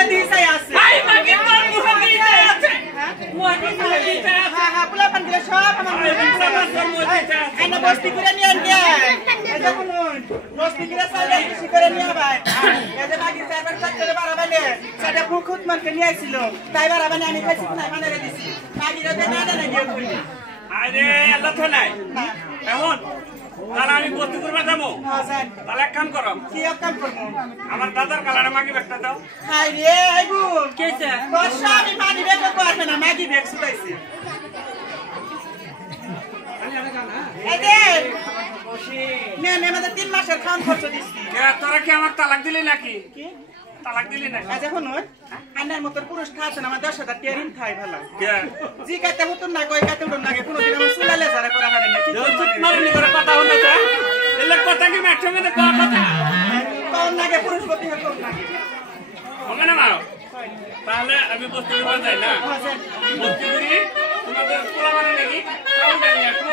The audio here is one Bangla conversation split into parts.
মুখে দিছাই আছে ভাই মাগি তোর মুখে দিতে আছে মুখে দিতে আছে হ্যাঁ হ্যাঁ পোলা পান গেলে সব আমার এনে বস্তি করে নিয়ে আনকে এই যে শুনুন বস্তি করে চাইলে খুশি করে নিয়ে ভাই এই যে মাগি চারবার সাত করে বাড়াবানে সেটা খুদ মানকে নিয়ে আইছিল তাই বাড়াবানে আমি খাইছি না মানে দিছি মাগিরে দে না না গিয়ে করি আরে আল্লাহ তো নাই এখন তাহলে আমি বস্তি করবে যাবো হ্যাঁ স্যার তাহলে এক কাম করো কি কাম করবো আমার দাদার কালারে মাগি একটা দাও হাই রে আইবু কেছে তোর স্বামী মাগি বেগ করবে না মাগি বেগ শুকাইছে এই যে নে নে আমাদের 3 মাসের খাওয়ান খরচ দিছি তোরা কি আমার তালাক দিলি নাকি কি তালাক দিলি নাকি আজ এখন আন্নার মতো পুরুষ খাচ্ছেন আমার 10,000 টিয়ারিন খাই ভালো কে জি কাতে হতুন না কই কাতে উঠুন না কোনদিন আমার সুলালে যারা করা হারেন না কি মারনি করে কথা হলো না এলে কথা কি ম্যাচ মধ্যে কোন কথা কোন নাগে পুরুষ গতি হয় কোন নাগে হবে না মারো তাহলে আমি বস্তি করব যাই না বস্তি করি তোমাদের পোলা মানে নাকি কাউ জানি একটু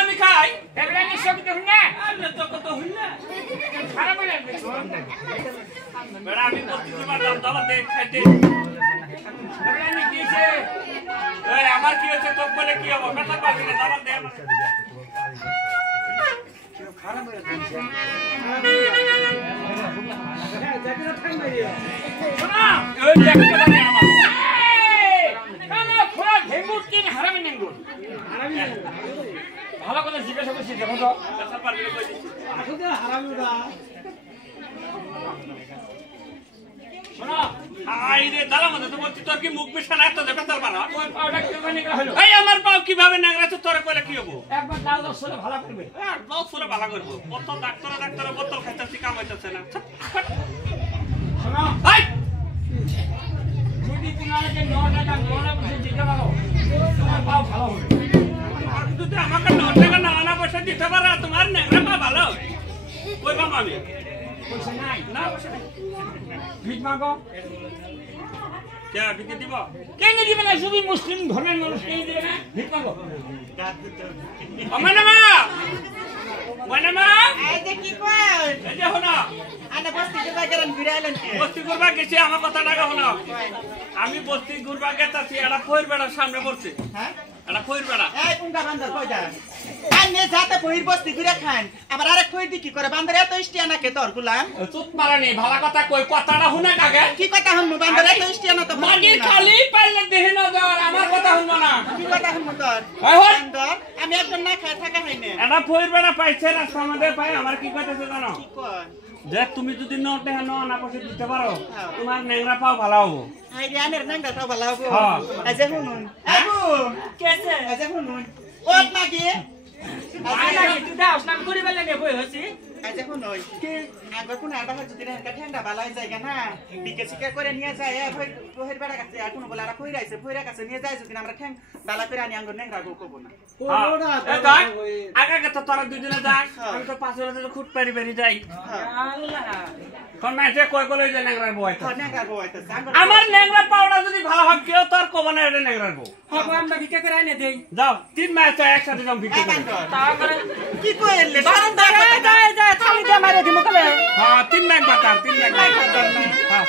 আমি খাই আমি আমার কি হচ্ছে তোর বলে কি হবো কথা পাবি না দাবার দে ভালো কথা জিজ্ঞাসা করছি দেখো তো আমার পাও কিভাবে নাগরা তোর কইলে কি হবো একবার ডাল 10 ভালো করবে 10 ভালো করবো কত ডাক্তার বোতল খাইতেছি কামাইতেছে না শোনো ভাই যদি তোমাকে 9 টাকা 9 পয়সা দিতে পারো তোমার পাও ভালো হবে আর যদি আমাকে 9 টাকা 9 পয়সা দিতে পারো তোমার নাগরা পা ভালো হবে কই বাম আমি পয়সা নাই না পয়সা নাই ভিক মাগো কে ভিক দিব কেন দিবে না যদি মুসলিম ধর্মের মানুষ কেন দিবে না ভিক মাগো আমানা মা এই যে কি কই এই যে হলো আনা বস্তি করবা গেলেন ঘুরাইলেন কি বস্তি করবা গেছি আমার কথা টাকা হলো আমি বস্তি করবা গেতাছি এটা ফইর বেড়ার সামনে পড়ছে হ্যাঁ এটা ফইর বেড়া এই কোনটা বান্দর কই যা আনে যাতে ফইর বস্তি ঘুরে খান আবার আরেক ফইর দি কি করে বান্দর এত ইস্টিয়ানা কে তোর গুলাম চুপ মারানি ভালো কথা কই কথাটা শুনে কাগে কি কথা হন বান্দর এত ইস্টিয়ানা তো মাগি খালি পাইলে দেহে না যাওয়ার আমার কথা শুনবো না কি কথা হন তোর বান্দর আমি একদম না খায় থাকা হইনে এটা ফইর বেড়া পাইছে না সমাজে পাই আমার কি কইতেছে জানো কি কয় যে তুমি যদি নোটে না পয়সা দিতে পারো তোমার নেংরা পাও ভালো হবো আই রে আনের নাঙ্গা তো ভালো হবে হ্যাঁ আজে শুনুন আইবু কেসে আজে শুনুন ও মাগি আজে তুই দাও স্নান করি বেলে নে বই হইছি আজে শুনুন কি আগর কোন আডা হচ্ছে দিন এনকা ঠান্ডা বালাই জায়গা না বিকে সিকে করে নিয়ে যায় বহির বেড়া কাছে আর কোন বলারা কইরাইছে ফইরা কাছে নিয়ে যায় যদি আমরা ঠ্যাং বালা করে আনি আঙ্গুর নেংরা গো কব না আগে তো তোরা দুজনে যাই আমি তো পাঁচ রাতে খুট পারি পারি যাই আল্লাহ কোন মাইতে কই কই যে নেংরা বইতা নেংরা বইতা আমার নেংরা পাউডার যদি ভালো হয় কেউ তোর কব না এটা নেংরা গো হবো আমরা ভিকে করে আইনে দেই যাও 3 মাস একসাথে যাও ভিকে করে তা করে কি কইলে বারান্দা যায় যায় থালি দে মারে দিমু কলে হ্যাঁ 3 মাস বাতার 3 মাস বাতার হ্যাঁ